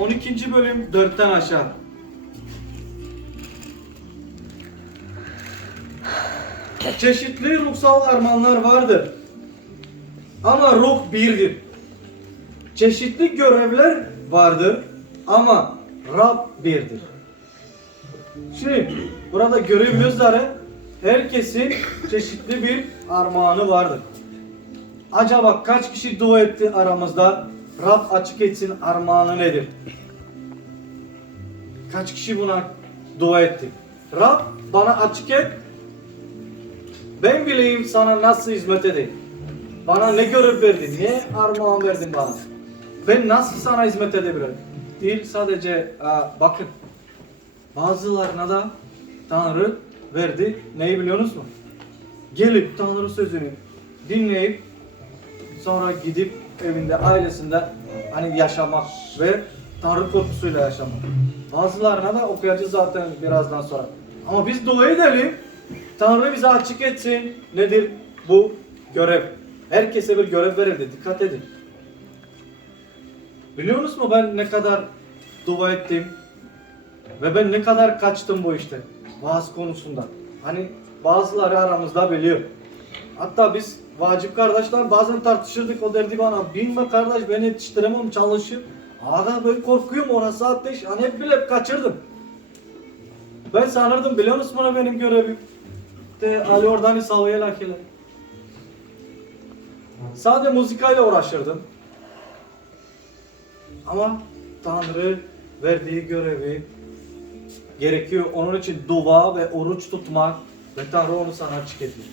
12. bölüm 4'ten aşağı. Çeşitli ruhsal armağanlar vardır. Ama ruh birdir. Çeşitli görevler vardır ama Rab birdir. Şimdi burada üzere herkesin çeşitli bir armağanı vardır. Acaba kaç kişi dua etti aramızda? Rab açık etsin armağanı nedir? Kaç kişi buna dua etti? Rab bana açık et. Ben bileyim sana nasıl hizmet edeyim. Bana ne görev verdin, ne armağan verdin bana. Ben nasıl sana hizmet edebilirim? Değil sadece bakın. Bazılarına da Tanrı verdi. Neyi biliyorsunuz mu? Gelip Tanrı sözünü dinleyip sonra gidip evinde ailesinde hani yaşamak ve Tanrı korkusuyla yaşamak. Bazılarına da okuyacağız zaten birazdan sonra. Ama biz dua edelim. Tanrı bize açık etsin. Nedir bu görev? Herkese bir görev verildi. Dikkat edin. Biliyor musunuz mu ben ne kadar dua ettim? Ve ben ne kadar kaçtım bu işte. Vaaz konusunda. Hani bazıları aramızda biliyor. Hatta biz vacip kardeşler bazen tartışırdık. O derdi bana bilme kardeş beni yetiştiremem çalışır. Adam böyle korkuyorum orası ateş. Hani hep bile kaçırdım. Ben sanırdım biliyor musun bana benim görevim? De Ali oradan savaya lakiler. Sadece müzikayla uğraşırdım. Ama Tanrı verdiği görevi gerekiyor. Onun için dua ve oruç tutmak ve Tanrı onu sana açık ediyor.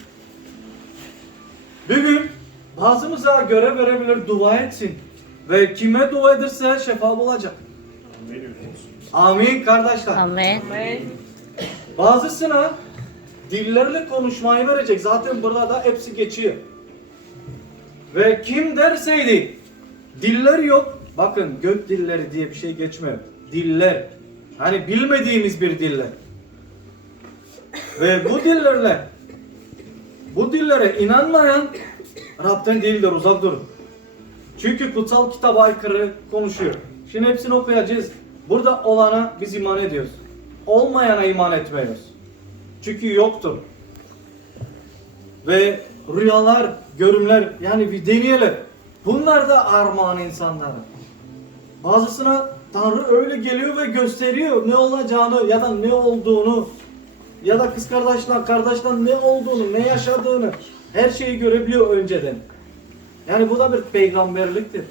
Bugün bazımıza görev verebilir dua etsin. Ve kime dua ederse şefa bulacak. Amin kardeşler. Amen. Bazısına dillerle konuşmayı verecek. Zaten burada da hepsi geçiyor. Ve kim derseydi diller yok. Bakın gök dilleri diye bir şey geçmiyor. Diller. Hani bilmediğimiz bir diller. Ve bu dillerle bu dillere inanmayan Rab'den değildir uzak durun. Çünkü kutsal kitaba aykırı konuşuyor. Şimdi hepsini okuyacağız. Burada olana biz iman ediyoruz. Olmayana iman etmiyoruz. Çünkü yoktur. Ve rüyalar, görümler yani bir deneyelim. Bunlar da armağan insanlara. Bazısına Tanrı öyle geliyor ve gösteriyor ne olacağını ya da ne olduğunu ya da kız kardeşler, kardeşler ne olduğunu, ne yaşadığını her şeyi görebiliyor önceden. Yani bu da bir peygamberliktir.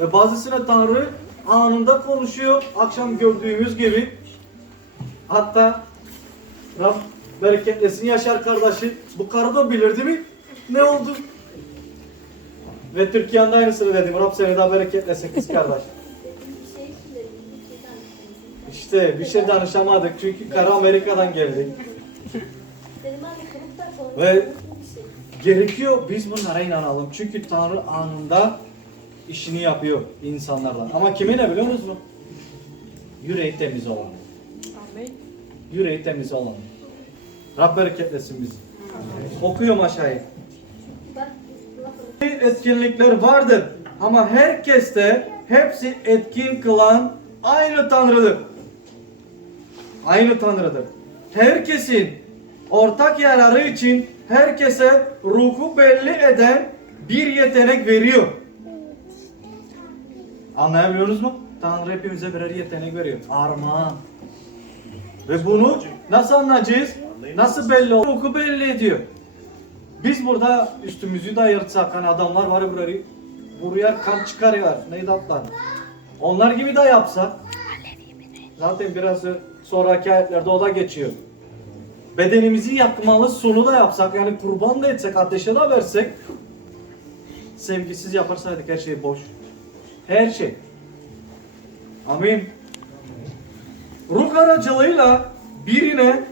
Ve bazısına Tanrı anında konuşuyor. Akşam gördüğümüz gibi. Hatta Rab bereketlesin Yaşar kardeşi. Bu karı da bilirdi mi? Ne oldu? Ve Türkiye'nin de aynısını dedim. Rab seni de bereketlesin kız kardeş. İşte bir şey danışamadık çünkü karı Amerika'dan geldi. Ve gerekiyor biz bunlara inanalım. Çünkü Tanrı anında işini yapıyor insanlarla. Ama kimine biliyor musunuz? Yüreği temiz olan. Yüreği temiz olan. Rab bereketlesin bizi. Okuyorum aşağıya. Etkinlikler vardır. Ama herkeste hepsi etkin kılan aynı Tanrı'dır. Aynı Tanrı'dır. Herkesin ortak yararı için herkese ruhu belli eden bir yetenek veriyor. Anlayabiliyorsunuz mu? Tanrı hepimize birer yetenek veriyor. Armağan. Ve bunu nasıl anlayacağız? Nasıl belli oluyor? Ruhu belli ediyor. Biz burada üstümüzü de yırtsak hani adamlar var ya buraya, buraya kan çıkarıyor. Neydi atlar? Onlar gibi de yapsak. Zaten biraz sonraki ayetlerde o da geçiyor. Bedenimizi yakmalı sunu da yapsak yani kurban da etsek ateşe de versek sevgisiz yaparsaydık her şey boş. Her şey. Amin. Ruh aracılığıyla birine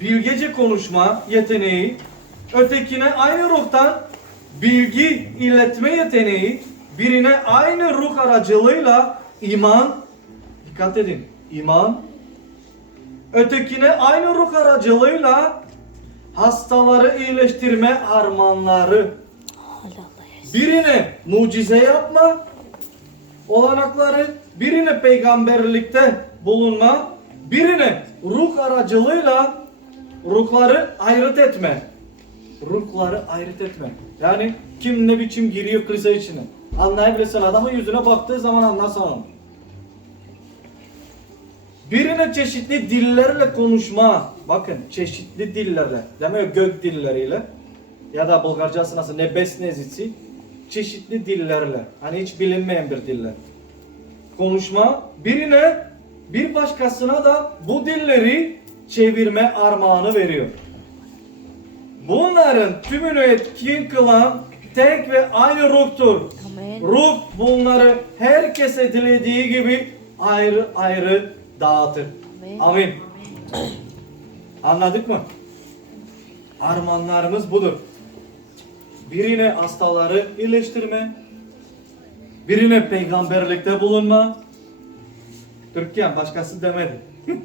bilgece konuşma yeteneği, ötekine aynı ruhtan bilgi iletme yeteneği, birine aynı ruh aracılığıyla iman, dikkat edin, iman, ötekine aynı ruh aracılığıyla hastaları iyileştirme Allah. birine mucize yapma olanakları, birine peygamberlikte bulunma, birine ruh aracılığıyla ruhları ayrıt etme. Ruhları ayrıt etme. Yani kim ne biçim giriyor kilise içine. Anlayabilirsin adamın yüzüne baktığı zaman anlarsan onu. Birine çeşitli dillerle konuşma. Bakın çeşitli dillerle. Demek gök dilleriyle. Ya da Bulgarcası nasıl nebes nezisi. Çeşitli dillerle. Hani hiç bilinmeyen bir diller. Konuşma. Birine bir başkasına da bu dilleri çevirme armağanı veriyor. Bunların tümünü etkin kılan tek ve aynı ruhtur. Ruh bunları herkese dilediği gibi ayrı ayrı dağıtır. Amin. Amin. Anladık mı? Armağanlarımız budur. Birine hastaları iyileştirme, birine peygamberlikte bulunma. Türkiye başkası demedi.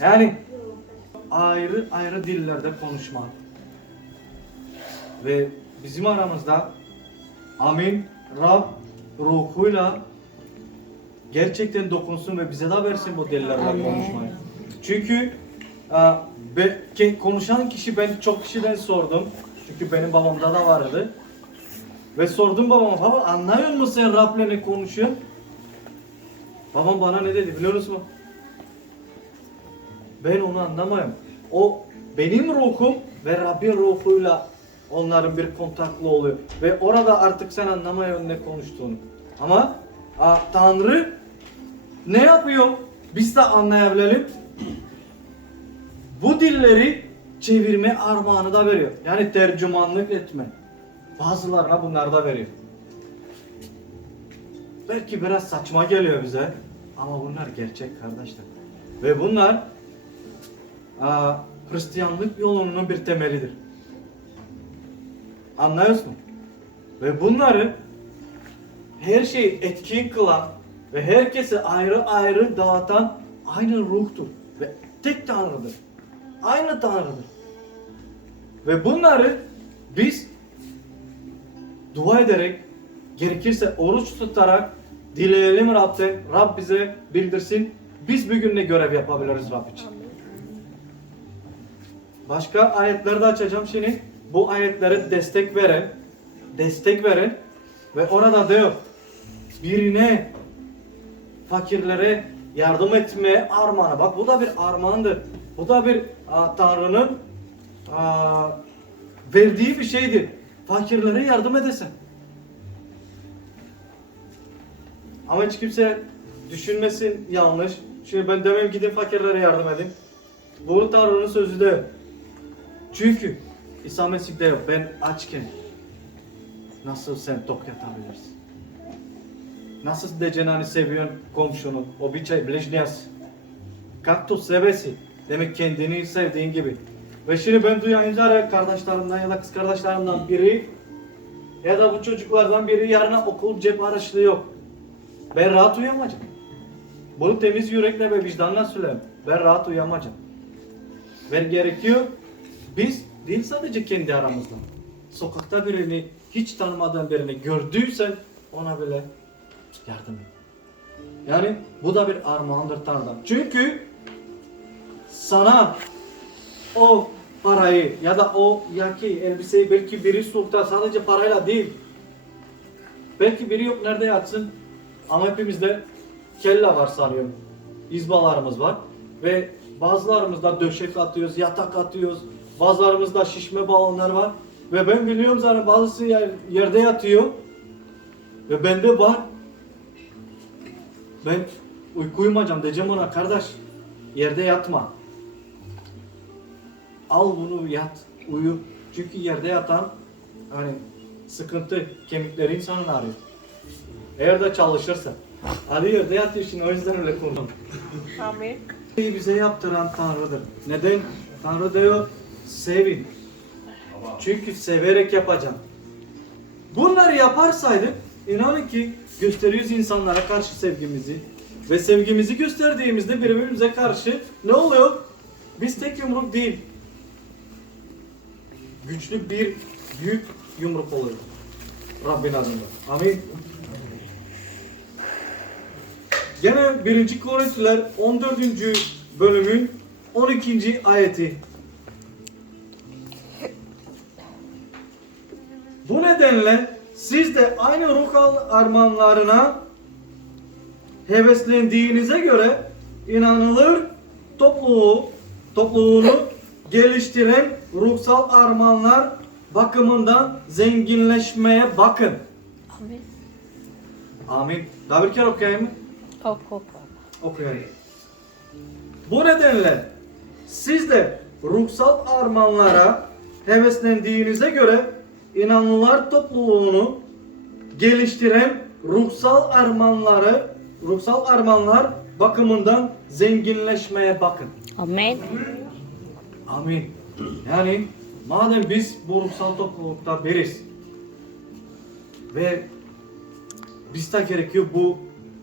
yani ayrı ayrı dillerde konuşma. Ve bizim aramızda Amin Rab ruhuyla gerçekten dokunsun ve bize de versin bu dillerle Amin. konuşmayı. Çünkü e, konuşan kişi ben çok kişiden sordum. Çünkü benim babamda da vardı. Ve sordum babama, baba anlıyor musun sen Rab'le ne konuşuyorsun? Babam bana ne dedi biliyor musun? Ben onu anlamıyorum. O benim ruhum ve Rabbin ruhuyla onların bir kontaklı oluyor. Ve orada artık sen anlamıyorsun ne konuştuğunu. Ama a, Tanrı ne yapıyor? Biz de anlayabilelim. Bu dilleri çevirme armağanı da veriyor. Yani tercümanlık etme. Bazılarına bunlar da veriyor. Belki biraz saçma geliyor bize. Ama bunlar gerçek kardeşler. Ve bunlar aa, Hristiyanlık yolunun bir temelidir. Anlıyorsun? Ve bunları her şeyi etkin kılan ve herkese ayrı ayrı dağıtan aynı ruhtur. Ve tek Tanrı'dır. Aynı Tanrı'dır. Ve bunları biz dua ederek, gerekirse oruç tutarak dileyelim Rab'den. Rab bize bildirsin. Biz bugün ne görev yapabiliriz Rab için. Başka ayetleri de açacağım şimdi. Bu ayetlere destek veren, destek veren ve orada diyor birine fakirlere yardım etmeye armağanı. Bak bu da bir armağandır. Bu da bir a, Tanrı'nın a, verdiği bir şeydir. Fakirlere yardım edesin. Ama hiç kimse düşünmesin yanlış. Şimdi ben demem gidin fakirlere yardım edin. Bu Tanrı'nın sözü de. Çünkü İsa Mesih diyor ben açken nasıl sen tok yatabilirsin? Nasıl decenani seviyorsun komşunu, o blejniyas. Kaktus sevesi. Demek kendini sevdiğin gibi. Ve şimdi ben duyan üzere kardeşlerimden ya da kız kardeşlerimden biri ya da bu çocuklardan biri yarına okul cep harçlığı yok. Ben rahat uyuyamayacağım. Bunu temiz yürekle ve vicdanla söyleyeyim. Ben rahat uyuyamayacağım. Ve gerekiyor biz değil sadece kendi aramızda. Sokakta birini hiç tanımadan birini gördüysen ona bile yardım et. Yani bu da bir armağandır Tanrı'dan. Çünkü sana o parayı ya da o yaki elbiseyi belki biri sultan sadece parayla değil. Belki biri yok nerede yatsın ama hepimizde kella var sanıyorum. İzbalarımız var ve bazılarımızda döşek atıyoruz, yatak atıyoruz. Bazılarımızda şişme balonlar var. Ve ben biliyorum zaten bazısı yer- yerde yatıyor. Ve bende var. Ben uyku uyumayacağım diyeceğim ona kardeş yerde yatma. Al bunu yat, uyu. Çünkü yerde yatan hani sıkıntı kemikleri insanın ağrıyor. Eğer de çalışırsa. Ali yerde yatıyor şimdi o yüzden öyle. Amen. Şeyi bize yaptıran Tanrı'dır. Neden? Tanrı diyor sevin. Çünkü severek yapacağım. Bunları yaparsaydık inanın ki gösteriyoruz insanlara karşı sevgimizi. Ve sevgimizi gösterdiğimizde birbirimize karşı ne oluyor? Biz tek yumruk değil. Güçlü bir büyük yumruk oluyor. Rabbin adında. Amin. Gene 1. Korintiler 14. bölümün 12. ayeti. Bu nedenle siz de aynı ruh armağanlarına heveslendiğinize göre inanılır topluluğu, topluluğunu geliştiren ruhsal armağanlar bakımından zenginleşmeye bakın. Amin. Amin. Daha bir kere okuyayım mı? Oku oku. Okuyayım. Bu nedenle siz de ruhsal armağanlara heveslendiğinize göre inanlılar topluluğunu geliştiren ruhsal armağanları, ruhsal armağanlar bakımından zenginleşmeye bakın. Amin. Amin. Yani madem biz bu ruhsal toplulukta biriz ve biz de gerekiyor bu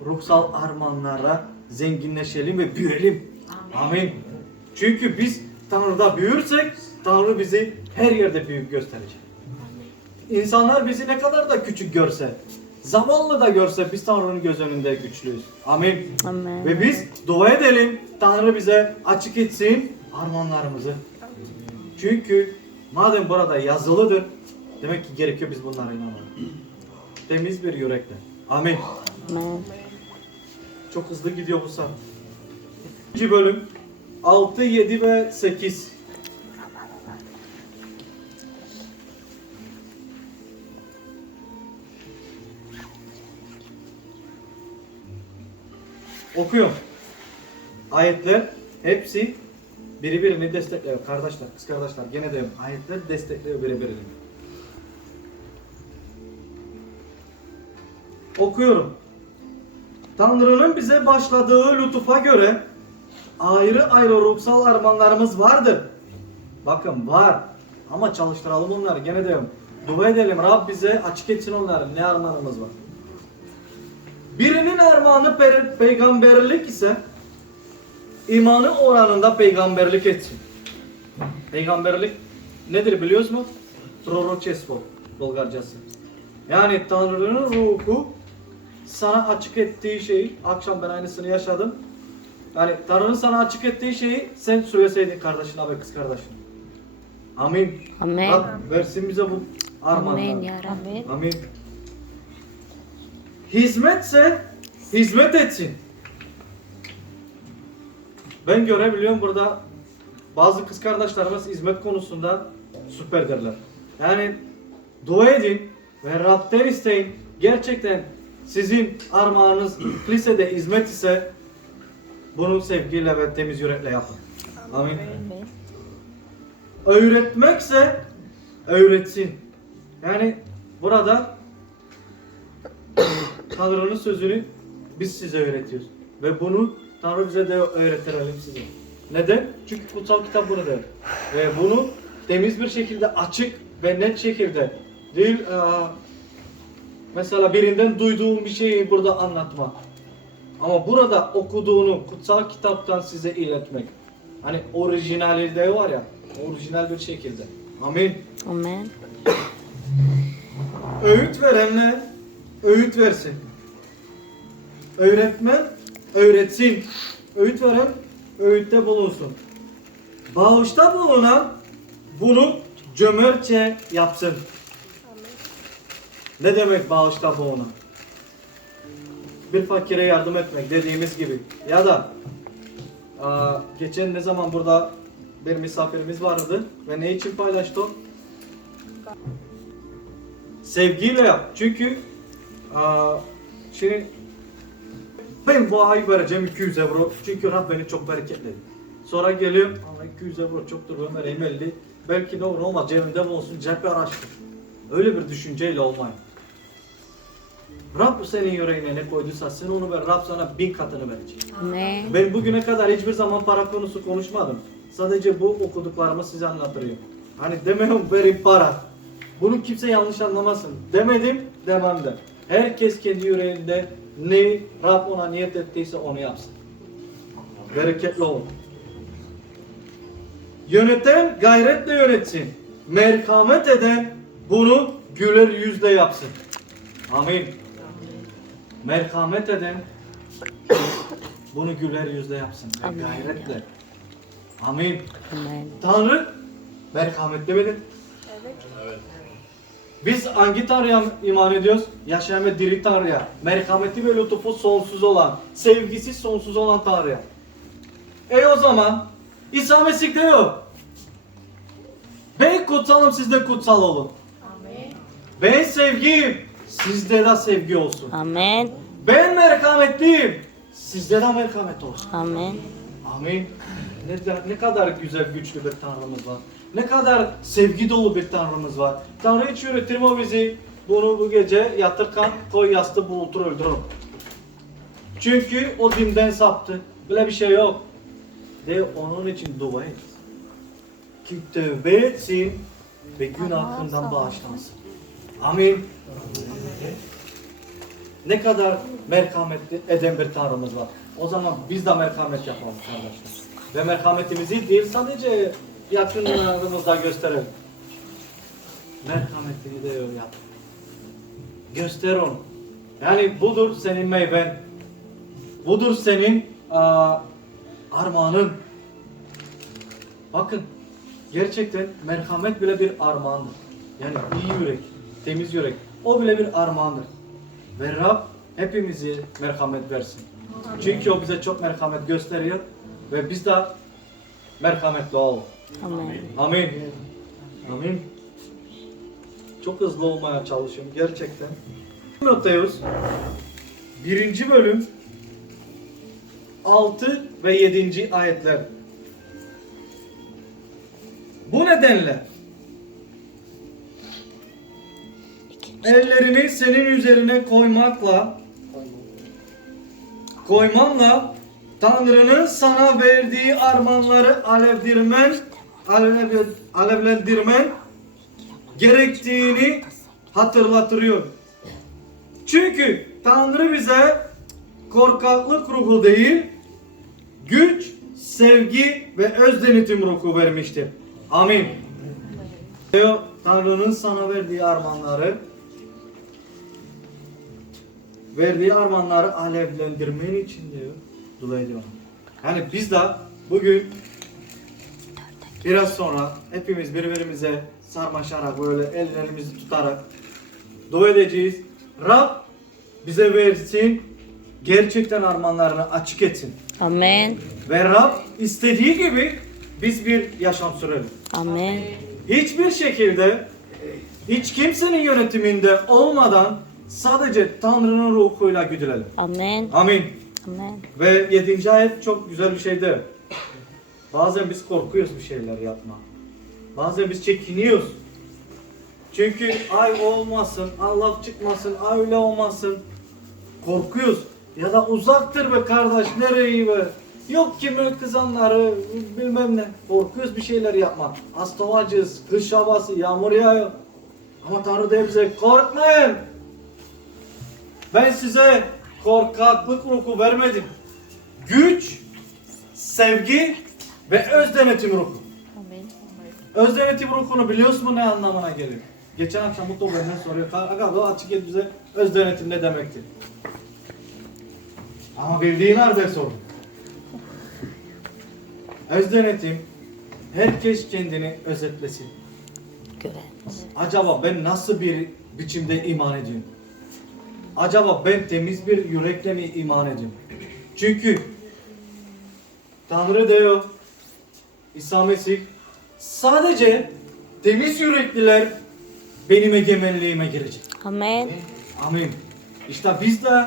ruhsal armağanlara zenginleşelim ve büyüyelim. Amin. Çünkü biz Tanrı'da büyürsek Tanrı bizi her yerde büyük gösterecek. İnsanlar bizi ne kadar da küçük görse, zavallı da görse biz Tanrı'nın göz önünde güçlüyüz. Amin. Amin. Ve biz dua edelim. Tanrı bize açık etsin armağanlarımızı. Çünkü madem burada yazılıdır demek ki gerekiyor biz bunlara inanalım. Temiz bir yürekle. Amin. Amin. Çok hızlı gidiyor bu saat. İkinci bölüm 6, 7 ve 8. Okuyorum. Ayetler hepsi birbirini destekliyor. Kardeşler, kız kardeşler gene de ayetler destekliyor birbirini. Okuyorum. Tanrı'nın bize başladığı lütufa göre ayrı ayrı ruhsal armağanlarımız vardır. Bakın var. Ama çalıştıralım onları. Gene diyorum. Dua edelim. Rab bize açık etsin onları. Ne armağanımız var. Birinin armağanı pe- peygamberlik ise imanı oranında peygamberlik etsin. Peygamberlik nedir biliyoruz mu? Proročestvo Bulgarcası. Yani Tanrı'nın ruhu sana açık ettiği şeyi, akşam ben aynısını yaşadım. Yani Tanrı'nın sana açık ettiği şeyi sen söyleseydin kardeşine ve kız kardeşine. Amin. Amin. Rab versin bize bu armağanları. Amin ya Rabbi. Amin. Hizmetse hizmet etsin. Ben görebiliyorum burada bazı kız kardeşlerimiz hizmet konusunda süperdirler. Yani dua edin ve Rab'den isteyin. Gerçekten sizin armağanınız kilisede hizmet ise bunu sevgiyle ve temiz yürekle yapın. Amin. Amin. Öğretmekse öğretsin. Yani burada Tanrı'nın sözünü biz size öğretiyoruz. Ve bunu Tanrı bize de öğretelim size. Neden? Çünkü kutsal kitap bunu der. Ve bunu temiz bir şekilde açık ve net şekilde değil eee, mesela birinden duyduğum bir şeyi burada anlatmak. Ama burada okuduğunu kutsal kitaptan size iletmek. Hani orijinali de var ya, orijinal bir şekilde. Amin. Amin. Öğüt verenle öğüt versin. Öğretmen öğretsin. Öğüt veren öğütte bulunsun. Bağışta bulunan bunu cömertçe yapsın. Ne demek bağışta bulunan? Bir fakire yardım etmek dediğimiz gibi. Ya da geçen ne zaman burada bir misafirimiz vardı ve ne için paylaştı o? Sevgiyle yap. Çünkü şimdi ben bu ay vereceğim 200 euro. Çünkü Rab beni çok bereketledi. Sonra geliyorum, ama 200 euro çoktur ben vereyim 50. Belki ne olur olmaz cebimde bulunsun cephe araçtır. Öyle bir düşünceyle olmayın. Rab senin yüreğine ne koyduysa sen onu ver. Rab sana bin katını verecek. Amin. Ben bugüne kadar hiçbir zaman para konusu konuşmadım. Sadece bu okuduklarımı size anlatırıyorum. Hani demiyorum verin para. Bunu kimse yanlış anlamasın. Demedim, demem de. Herkes kendi yüreğinde ne Rab ona niyet ettiyse onu yapsın. Bereketli olun. Yöneten gayretle yönetsin. Merhamet eden bunu güler yüzle yapsın. Amin. Merhamet eden Bunu güler yüzle yapsın. ve Amin. Gayretle. Amin. Amen. Tanrı merhametli midir? Biz hangi Tanrı'ya iman ediyoruz? Yaşayan ve diri Tanrı'ya. Merhametli ve lütufu sonsuz olan, sevgisi sonsuz olan Tanrı'ya. E o zaman İsa Mesih diyor. Ben kutsalım siz de kutsal olun. Ben sevgiyim. Sizde de sevgi olsun. Amen. Ben merhametliyim. Sizde de merhamet olsun. Amen. Amin. Ne, ne kadar güzel güçlü bir Tanrımız var. Ne kadar sevgi dolu bir Tanrımız var. Tanrı hiç öğretir bizi? Bunu bu gece yatırken koy yastığı buluntur öldürürüm. Çünkü o dinden saptı. Böyle bir şey yok. De onun için dua et. Ki tövbe etsin ve günahından bağışlansın. Amin. Ne kadar merhametli eden bir Tanrımız var. O zaman biz de merhamet yapalım kardeşler. Ve merhametimizi değil sadece yakınlarımızda gösterelim. Merhametini de yap. Göster onu. Yani budur senin meyven. Budur senin aa, armağanın. Bakın gerçekten merhamet bile bir armağandır. Yani iyi yürek, temiz yürek. O bile bir armağandır. Ve Rab hepimizi merhamet versin. Çünkü o bize çok merhamet gösteriyor ve biz de merhametli olalım. Amen. Amin. Amin. Çok hızlı olmaya çalışıyorum gerçekten. Timoteus birinci bölüm 6 ve 7. ayetler. Bu nedenle ellerini senin üzerine koymakla koymanla Tanrı'nın sana verdiği armağanları alevdirmen alev, alevlendirmen gerektiğini hatırlatıyor. Çünkü Tanrı bize korkaklık ruhu değil, güç, sevgi ve öz denetim ruhu vermiştir. Amin. Tanrı'nın sana verdiği armağanları verdiği armağanları alevlendirmen için diyor. Ediyorum. Yani biz de bugün biraz sonra hepimiz birbirimize sarmaşarak böyle ellerimizi tutarak dua edeceğiz. Rab bize versin gerçekten armağanlarını açık etsin. Amen. Ve Rab istediği gibi biz bir yaşam sürelim. Amen. Hiçbir şekilde hiç kimsenin yönetiminde olmadan sadece Tanrı'nın ruhuyla güdülelim. Amen. Amin. Amen. Ve 7. ayet çok güzel bir şeydi. Bazen biz korkuyoruz bir şeyler yapma. Bazen biz çekiniyoruz. Çünkü ay olmasın, Allah çıkmasın, ay öyle olmasın. Korkuyoruz. Ya da uzaktır be kardeş, nereyi be? Yok kimi kızanları, bilmem ne. Korkuyoruz bir şeyler yapmak. Hasta olacağız, kış havası, yağmur yağıyor. Ama Tanrı diyor bize korkmayın. Ben size korkaklık ruhu vermedim. Güç, sevgi ve öz denetim ruhu. Öz denetim ruhunu biliyorsun mu ne anlamına gelir? Geçen akşam Mutlu benden soruyor. Aga bu açık et bize öz denetim ne demektir? Ama bildiğin halde sor. Öz denetim herkes kendini özetlesin. Güven. Acaba ben nasıl bir biçimde iman ediyorum? Acaba ben temiz bir yürekle mi iman ediyorum? Çünkü Tanrı diyor, İsa Mesih sadece temiz yürekliler benim egemenliğime girecek. Amen. Amin. İşte biz de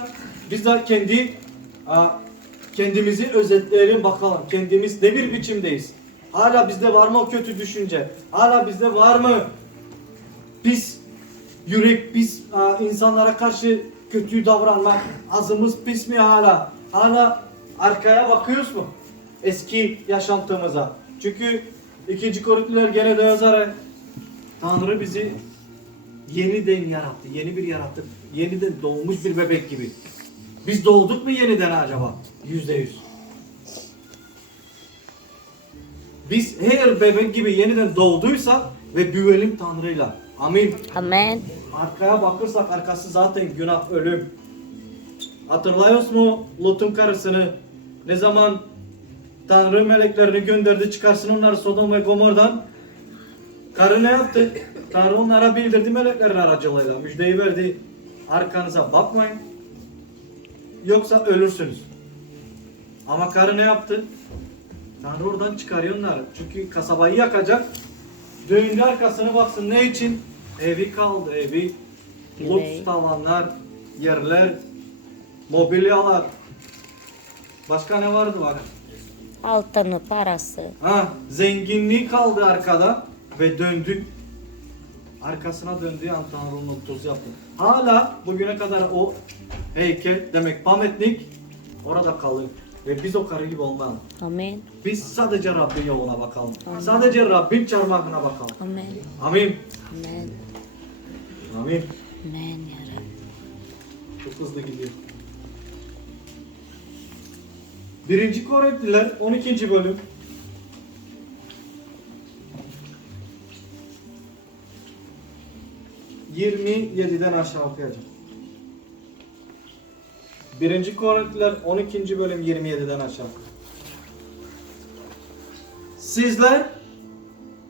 biz de kendi kendimizi özetleyelim bakalım. Kendimiz ne bir biçimdeyiz? Hala bizde var mı o kötü düşünce? Hala bizde var mı pis yürek, pis insanlara karşı kötü davranmak? Ağzımız pis mi hala? Hala arkaya bakıyoruz mu? Eski yaşantımıza. Çünkü 2. Korintliler gene de yazar. Tanrı bizi yeniden yarattı. Yeni bir yarattı. Yeniden doğmuş bir bebek gibi. Biz doğduk mu yeniden acaba? Yüzde yüz. Biz her bebek gibi yeniden doğduysak ve büyüyelim Tanrı'yla. Amin. Amen. Arkaya bakırsak arkası zaten günah, ölüm. Hatırlıyoruz mu Lut'un karısını? Ne zaman Tanrı meleklerini gönderdi çıkarsın onları Sodom ve Gomor'dan. Karı ne yaptı? Tanrı onlara bildirdi meleklerin aracılığıyla. Müjdeyi verdi. Arkanıza bakmayın. Yoksa ölürsünüz. Ama karı ne yaptı? Tanrı oradan çıkarıyor onları. Çünkü kasabayı yakacak. Döndü arkasını baksın ne için? Evi kaldı evi. Lüks tavanlar, yerler, mobilyalar. Başka ne vardı var? Altını, parası. Ha, zenginliği kaldı arkada ve döndü. Arkasına döndüğü an Tanrı onu toz yaptı. Hala bugüne kadar o heykel demek pametlik orada kalıyor. Ve biz o karı gibi olmayalım. Amen. Biz sadece Rabbin yoluna bakalım. Amin. Sadece Rabbin çarmıhına bakalım. Amen. Amin. Amen. Amin. Amen ya Rabbi. Çok hızlı gidiyor. 1. Korintliler 12. bölüm Yirmi yediden aşağı okuyacağım. Birinci Korintliler 12. bölüm 27'den aşağı. Sizler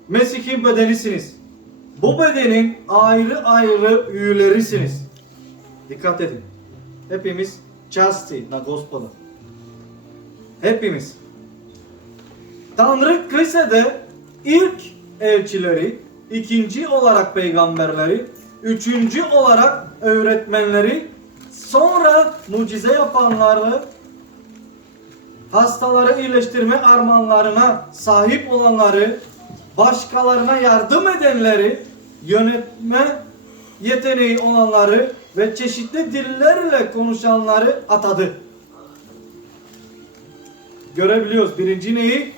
Mesih'in bedenisiniz. Bu bedenin ayrı ayrı üyelerisiniz. Dikkat edin. Hepimiz chastity na gospel'ı. Hepimiz. Tanrı Kilise'de ilk elçileri, ikinci olarak peygamberleri, üçüncü olarak öğretmenleri, sonra mucize yapanları, hastaları iyileştirme armağanlarına sahip olanları, başkalarına yardım edenleri, yönetme yeteneği olanları ve çeşitli dillerle konuşanları atadı. Görebiliyoruz. Birinci neyi?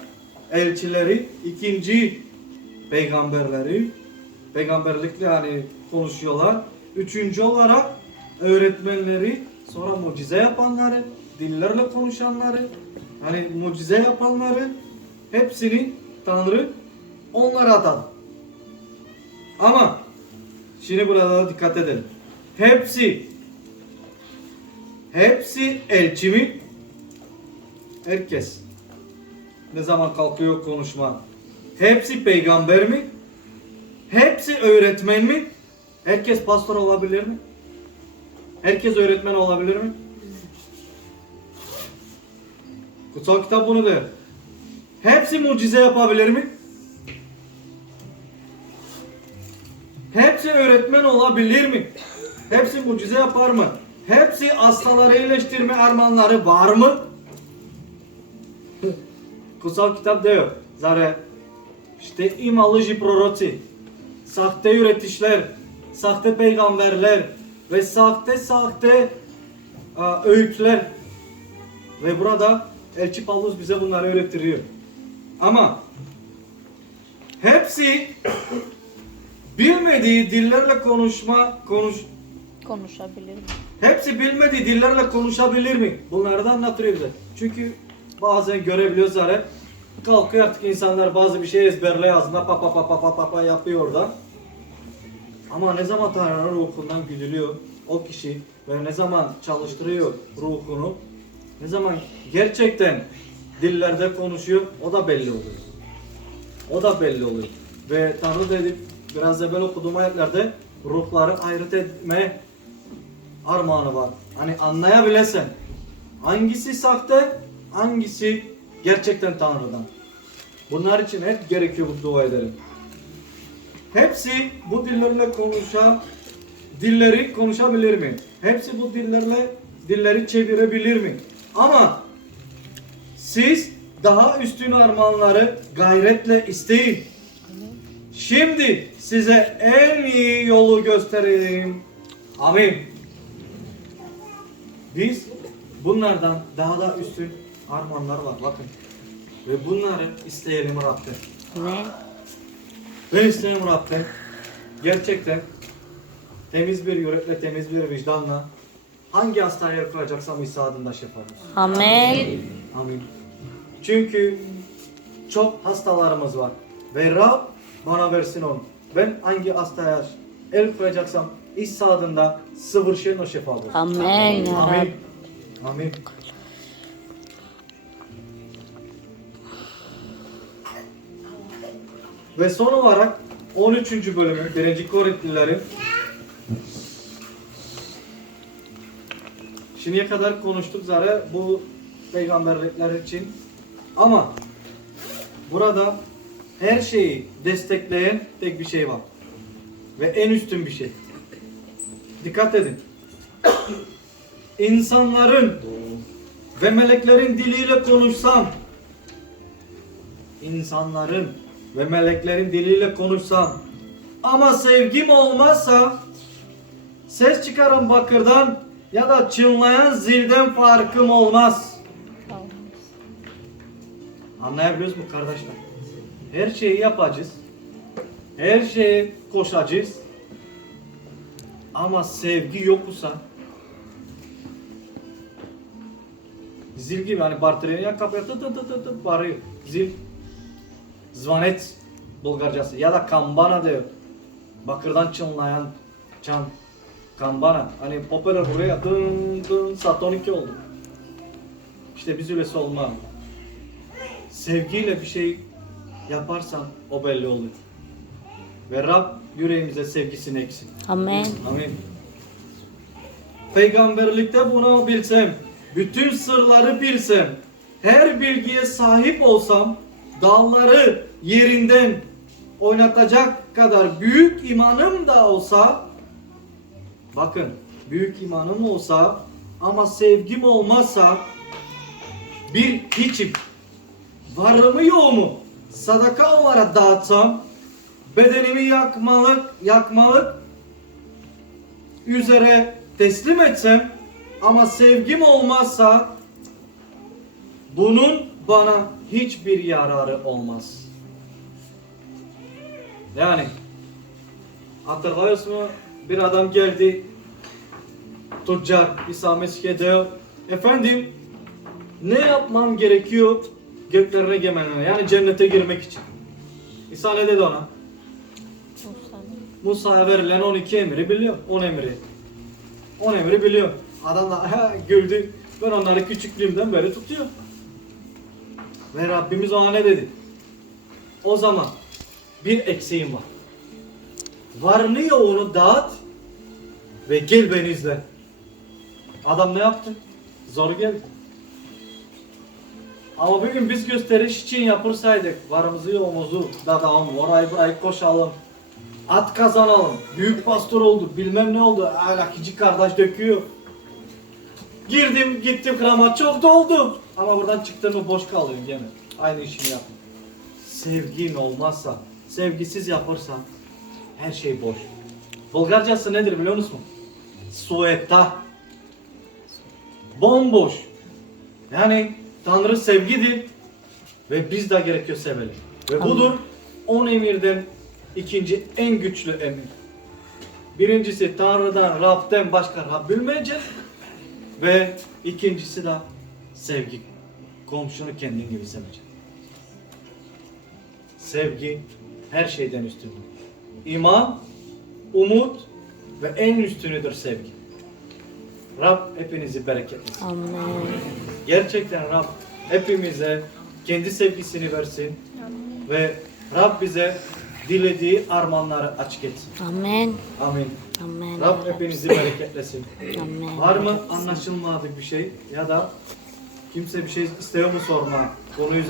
Elçileri. ikinci peygamberleri. Peygamberlikle hani konuşuyorlar. Üçüncü olarak öğretmenleri. Sonra mucize yapanları. Dillerle konuşanları. Hani mucize yapanları. Hepsini Tanrı onlara atadı. Ama Şimdi burada dikkat edelim. Hepsi hepsi elçi mi? Herkes. Ne zaman kalkıyor konuşma? Hepsi peygamber mi? Hepsi öğretmen mi? Herkes pastor olabilir mi? Herkes öğretmen olabilir mi? Kutsal kitap bunu der. Hepsi mucize yapabilir mi? Hepsi öğretmen olabilir mi? Hepsi mucize yapar mı? Hepsi hastaları iyileştirme armağanları var mı? Kutsal kitap diyor. Zare işte imalıcı proroci, sahte üretişler, sahte peygamberler ve sahte sahte a, öğütler. Ve burada Elçi Pavlus bize bunları öğretiriyor. Ama hepsi bilmediği dillerle konuşma konuş Konuşabilir mi? hepsi bilmediği dillerle konuşabilir mi? Bunları da anlatıyor bize. Çünkü bazen görebiliyoruz zaten. Kalkıyor artık insanlar bazı bir şey ezberle ağzına pa pa pa pa pa pa pa yapıyor orada. Ama ne zaman Tanrı'nın ruhundan güdülüyor o kişi ve ne zaman çalıştırıyor ruhunu, ne zaman gerçekten dillerde konuşuyor o da belli oluyor. O da belli oluyor. Ve Tanrı dedi biraz evvel okuduğum ayetlerde ruhları ayırt etme armağanı var. Hani anlayabilesen hangisi sahte, hangisi gerçekten Tanrı'dan. Bunlar için hep gerekiyor bu dua edelim. Hepsi bu dillerle konuşa dilleri konuşabilir mi? Hepsi bu dillerle dilleri çevirebilir mi? Ama siz daha üstün armağanları gayretle isteyin. Şimdi size en iyi yolu göstereyim. Amin. Biz bunlardan daha da üstün armağanlar var bakın. Ve bunları isteyelim Rabbim. Amen. Ben isterim Rabbim. Gerçekten temiz bir yürekle, temiz bir vicdanla hangi hastaya koyacaksam İsa adında şifa. Amen. Amin. Çünkü çok hastalarımız var. Ve Rab bana versin onu. Ben hangi hastaya el koyacaksam İsa adında sıvır şeyin o şifa ya Amin. Rabbi. Amin. Ve son olarak 13. bölümü 1. Korintlilerin Şimdiye kadar konuştuk zaten bu peygamberlikler için ama burada her şeyi destekleyen tek bir şey var. Ve en üstün bir şey. Dikkat edin. İnsanların ve meleklerin diliyle konuşsam insanların ve meleklerin diliyle konuşsam ama sevgim olmazsa ses çıkaran bakırdan ya da çınlayan zilden farkım olmaz. Anlayabiliyoruz mu kardeşler? Her şeyi yapacağız. Her şeye koşacağız. Ama sevgi yoksa zil gibi hani bartırıyor ya kapıya tı tı tı tı tı bağırıyor. Zil zvanet Bulgarcası ya da kambana diyor. Bakırdan çınlayan çan kambana. Hani popüler buraya dın dın saat 12 oldu. İşte biz öylesi olma. Sevgiyle bir şey yaparsan o belli olur. Ve Rab yüreğimize sevgisini eksin. Amen. Amin. Peygamberlikte bunu bilsem, bütün sırları bilsem, her bilgiye sahip olsam, dağları yerinden oynatacak kadar büyük imanım da olsa, bakın büyük imanım olsa ama sevgim olmazsa bir hiçim, varımı yoğumu sadaka olarak dağıtsam, bedenimi yakmalık, yakmalık üzere teslim etsem ama sevgim olmazsa bunun bana hiçbir yararı olmaz. Yani hatırlıyorsunuz mu? Bir adam geldi tüccar Mesih'e diyor efendim ne yapmam gerekiyor göklere girmeme yani cennete girmek için. İsa ne dedi ona? Musa'ya verilen 12 emri biliyor. 10 emri. 10 emri biliyor. Adam da güldü. Ben onları küçüklüğümden beri tutuyor. Ve Rabbimiz ona ne dedi? O zaman bir eksiğim var. Varını yoğunu dağıt ve gel beni izle. Adam ne yaptı? Zor geldi. Ama bugün biz gösteriş için yapırsaydık varımızı yoğumuzu dadağım orayı burayı koşalım at kazanalım büyük pastör olduk bilmem ne oldu alakici kardeş döküyor girdim gittim kramat çok doldu ama buradan çıktın mı boş kalıyorsun gene aynı işini yap sevgin olmazsa sevgisiz yapırsan her şey boş Bulgarcası nedir biliyor musun? Sueta bomboş yani Tanrı sevgidir ve biz de gerekiyor sevelim. Ve budur on emirden ikinci en güçlü emir. Birincisi Tanrı'dan, Rab'den başka Rab bilmeyecek. Ve ikincisi de sevgi. Komşunu kendin gibi sevecek. Sevgi her şeyden üstündür. İman, umut ve en üstünüdür sevgi. Rab hepinizi bereketlesin. Amen. Gerçekten Rab hepimize kendi sevgisini versin ve Rab bize dilediği armağanları açık etsin. Amen. Amin. Amen. Rab hepinizi bereketlesin. Amen. Var mı anlaşılmadık bir şey ya da kimse bir şey istiyor mu sorma konu üzerine?